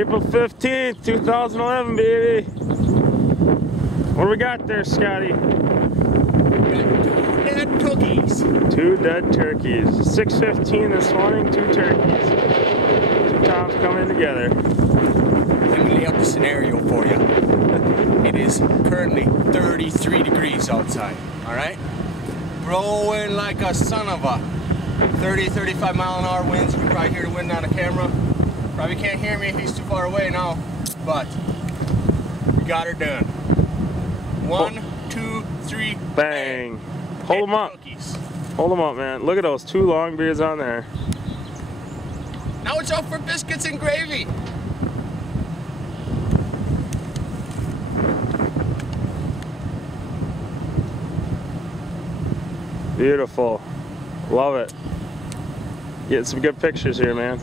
April 15th, 2011, baby. What do we got there, Scotty? We got 2 dead turkeys. 2 dead turkeys. 6:15 this morning, 2 turkeys. 2 toms coming together. Let me lay out the scenario for you. It is currently 33 degrees outside, alright? Blowing like a son of a 30-35 mile-an-hour winds. You can probably hear the wind on the camera. Probably can't hear me, he's too far away now. But we got her done. 1, 2, 3, bang. Hold them up. Cookies. Hold them up, man. Look at those 2 long beards on there. Now it's out for biscuits and gravy. Beautiful. Love it. Getting some good pictures here, man.